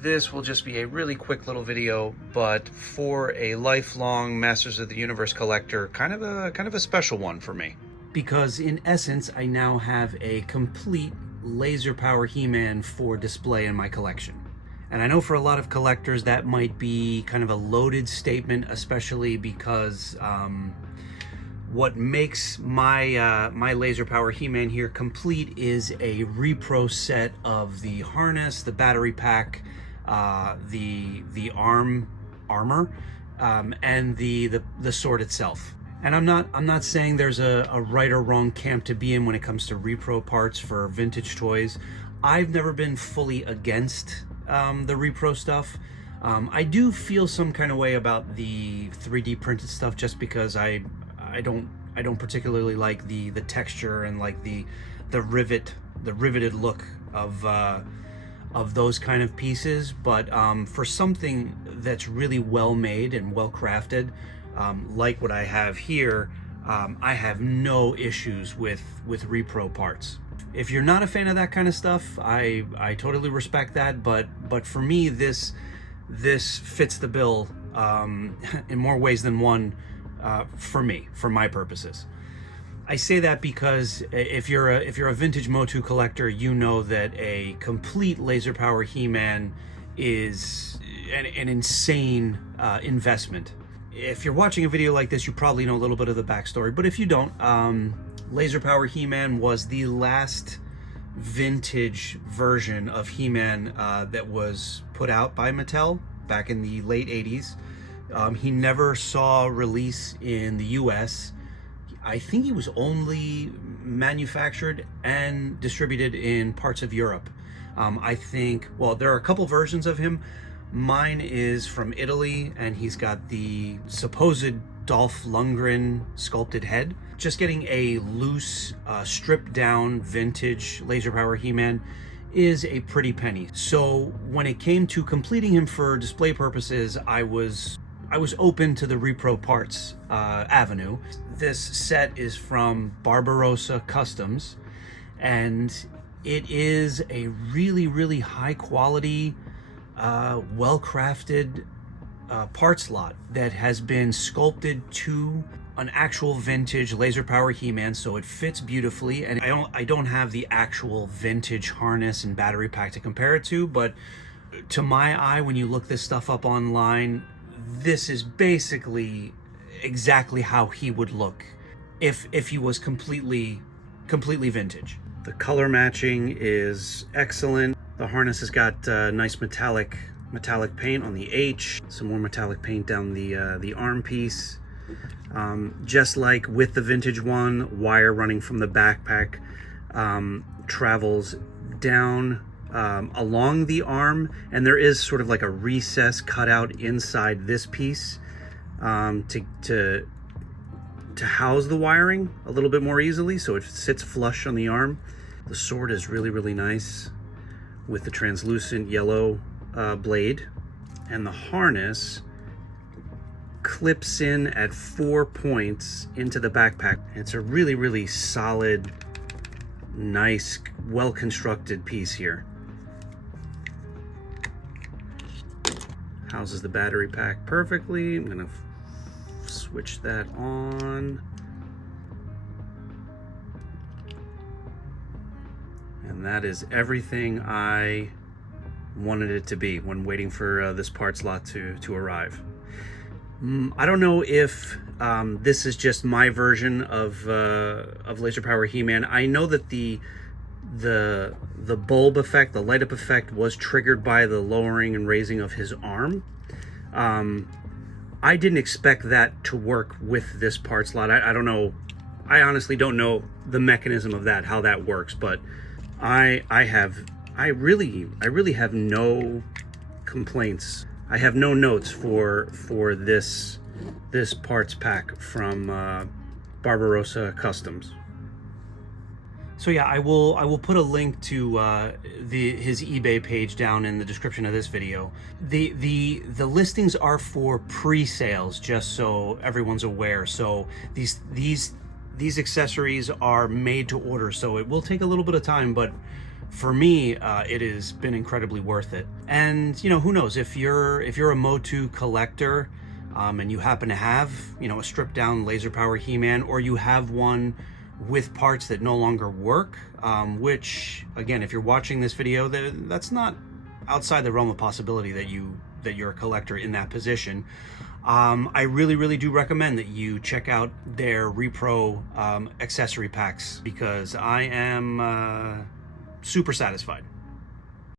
This will just be a really quick little video, but for a lifelong Masters of the Universe collector, kind of a special one for me. Because in essence, I now have a complete laser power He-Man for display in my collection. And I know for a lot of collectors that might be kind of a loaded statement, especially because what makes my my laser power He-Man here complete is a repro set of the harness, the battery pack, the armor, and the sword itself. And I'm not saying there's a right or wrong camp to be in when it comes to repro parts for vintage toys. I've never been fully against the repro stuff. I do feel some kind of way about the 3D printed stuff, just because I don't particularly like the texture and like the riveted look of those kind of pieces. But for something that's really well made and well crafted, like what I have here, I have no issues with repro parts. If you're not a fan of that kind of stuff, I totally respect that, but for me, this fits the bill in more ways than one, for my purposes. I say that because if you're a vintage Motu collector, you know that a complete laser power He-Man is an insane investment. If you're watching a video like this, you probably know a little bit of the backstory, but if you don't, laser power He-Man was the last vintage version of He-Man that was put out by Mattel back in the late 80s. He never saw release in the US. I think he was only manufactured and distributed in parts of Europe. I think, well, there are a couple versions of him. Mine is from Italy, and he's got the supposed Dolph Lundgren sculpted head. Just getting a loose, stripped down vintage laser power He-Man is a pretty penny. So when it came to completing him for display purposes, I was open to the repro parts avenue. This set is from Barbarossa Customs, and it is a really high quality, well-crafted parts lot that has been sculpted to an actual vintage laser power He-Man, so it fits beautifully. And I don't have the actual vintage harness and battery pack to compare it to, but to my eye, when you look this stuff up online, this is basically exactly how he would look if he was completely vintage. The color matching is excellent. The harness has got nice metallic paint on the H, some more metallic paint down the arm piece. Just like with the vintage one, wire running from the backpack travels down along the arm, and there is sort of like a recess cut out inside this piece to house the wiring a little bit more easily, so it sits flush on the arm. The sword is really nice with the translucent yellow blade, and the harness clips in at 4 points into the backpack. It's a really solid, nice, well-constructed piece here. Houses the battery pack perfectly. I'm gonna switch that on. And that is everything I wanted it to be when waiting for this parts lot to arrive. I don't know if this is just my version of laser power He-Man. I know that the bulb effect, the light up effect, was triggered by the lowering and raising of his arm. I didn't expect that to work with this parts lot. I don't know. I honestly don't know the mechanism of that, how that works, but I really have no complaints. I have no notes for this parts pack from Barbarossa Customs. So yeah, I will put a link to his eBay page down in the description of this video. The listings are for pre-sales, just so everyone's aware. So these These accessories are made to order, so it will take a little bit of time, but for me, it has been incredibly worth it. And you know, who knows, if you're a Motu collector, and you happen to have, you know, a stripped down laser power He-Man, or you have one with parts that no longer work, which again, if you're watching this video, that's not outside the realm of possibility that you're a collector in that position. I really do recommend that you check out their repro accessory packs, because I am super satisfied.